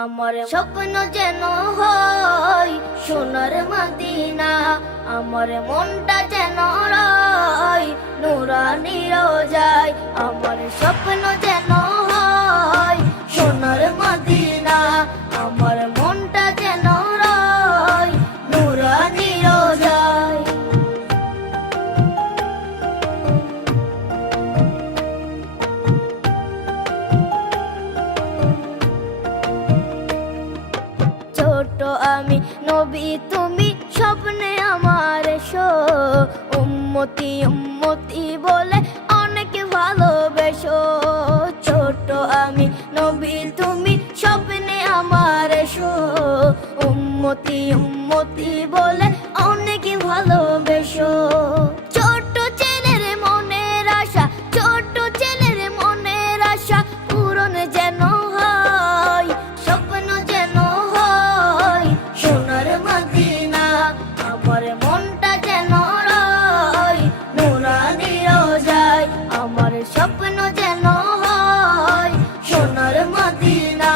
আমার স্বপ্ন যেন হয় সোনার মদিনা, আমার মনটা যেন রয় নুরানি রোজায়। আমার স্বপ্ন যেন হয় সোনার মদিনা, আমার মনটা যেন রয় নুরানি রোজায়। ছোট আমি নবী তুমি স্বপ্নে আমার এসো, উম্মতি উম্মতি বলে অনেক ভালোবেসো। ছোট আমি নবী তুমি স্বপ্নে আমার এসো, উম্মতি উম্মতি বলে অনেক ভালোবেসো। ছোট ছেলের মনের আশা, ছোট ছেলের মনের আশা পূরণ যেন হয়, স্বপ্ন যেন হয় সোনার মদিনা, আমার মনটা যেন রয় নুরানি রোজায়। আমার স্বপ্ন যেন হয় সোনার মদিনা,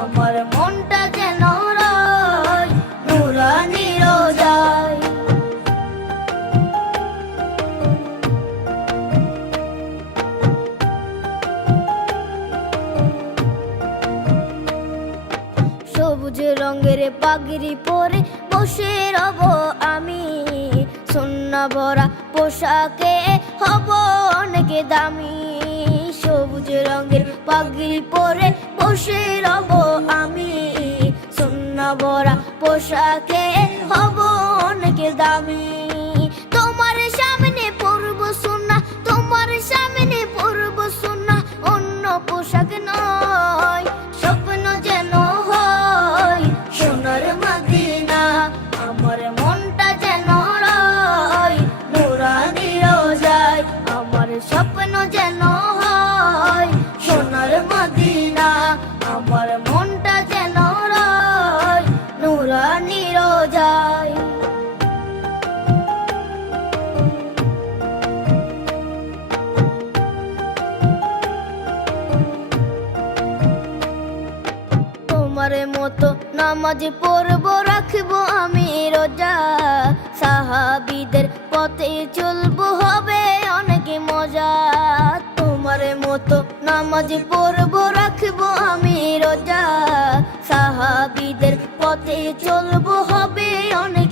আমার মনটা যেন রয় নুরানি রোজায়। সবুজ রঙের পাগড়ি পরে বসে রব আমি, সোনা ভরা পোশাকে হব অনেক দামি। সবুজ রঙের পাগড়ি পরে বসে রব আমি, সোনা ভরা পোশাকে হব অনেক দামি। তোমার সামনে পরব সোনা, তোমার সামনে পরব সোনা, অন্য পোশাক নয়, স্বপ্ন যেন হয় সোনার মদিনা, আমার মনটা যেন রয় নুরানি রোজায়। আমার স্বপ্ন যেন হয় সোনার মদিনা, আমার মনটা যেন রয় নুরানি রোজায়। তোমার মতো নামাজ পড়ব রাখবো আমি রোজা, সাহাবীদের পথে চলবো হবে অনেক মজা। তোমার মতো নামাজ পড়ব রাখবো আমি রোজা, সাহাবীদের পথে চলবো হবে অনেক